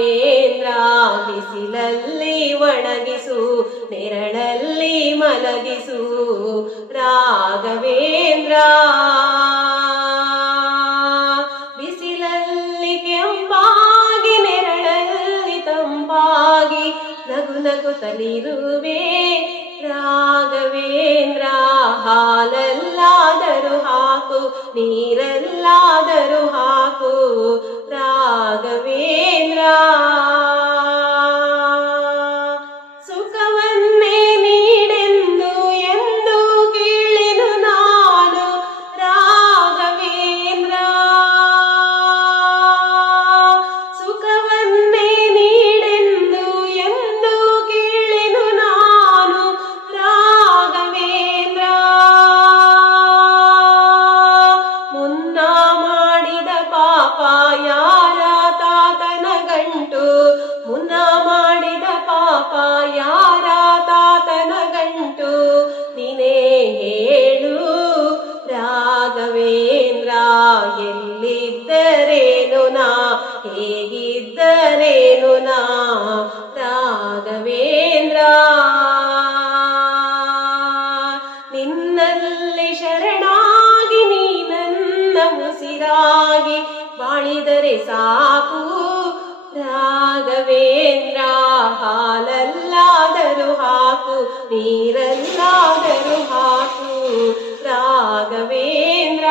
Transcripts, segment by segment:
ರಾಘವೇಂದ್ರ ಬಿಸಿಲಲ್ಲಿ ಒಣಗಿಸು ನೆರಳಲ್ಲಿ ಮಲಗಿಸು ರಾಘವೇಂದ್ರ ಬಿಸಿಲಲ್ಲಿ ಕೆಂಪಾಗಿ ನೆರಳಲ್ಲಿ ತಂಪಾಗಿ ನಗು ನಗುತ್ತಲಿರುವೆ ರಾಘವೇಂದ್ರ ಹಾಲಲ್ಲಾದರೂ ಹಾಕು ನೀರಲ್ಲಾದರೂ ಹಾಕು ರಾಘವೇಂದ್ರ ಸುಖವನ್ನೇ ನೀಡೆಂದು ಎಂದು ಕೇಳಿನು ನಾನು ರಾಘವೇಂದ್ರ ಸುಖವನ್ನೇ ನೀಡೆಂದು ಎಂದು ಕೇಳಿನು ನಾನು ರಾಘವೇಂದ್ರ ಮುನ್ನ ಮಾಡಿದ ಪಾಪ ಯಾರ ತಾತನ ಗಂಟು ಮುನ್ನ ಮಾಡಿದ ಪಾಪ ಯಾರ ತಾತನ ಗಂಟು ನೀನೇ ಹೇಳು ರಾಘವೇಂದ್ರ ಎಲ್ಲಿದ್ದರೇನು ನಾ ಹೇಗಿದ್ದರೇನು ನಾ ರಾಘವೇಂದ್ರ ನಿನ್ನಲ್ಲಿ ಶರಣಾಗಿ ನೀ ನನ್ನ ಉಸಿರಾಗಿ ಬಾಳಿದರೆ ಸಾಕು ರಾಘವೇಂದ್ರ ಹಾಲಲ್ಲಾದರೂ ಹಾಕು ನೀರಲ್ಲಾದರೂ ಹಾಕು ರಾಘವೇಂದ್ರ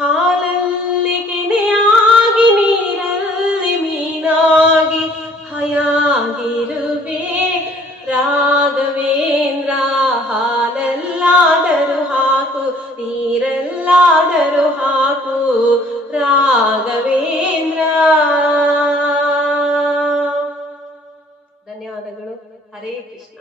ಹಾಲಲ್ಲಿ ಕೆನೆಯಾಗಿ ನೀರಲ್ಲಿ ಮೀನಾಗಿ ಹಾಯಾಗಿರುವೆ ರಾಘವೇಂದ್ರ ಹಾಲಲ್ಲಾದರೂ ಹಾಕು ನೀರಲ್ಲಾದರೂ ಹಾಕು ರಾಘವೇಂದ್ರ ಧನ್ಯವಾದಗಳು. ಹರೇ ಕೃಷ್ಣ.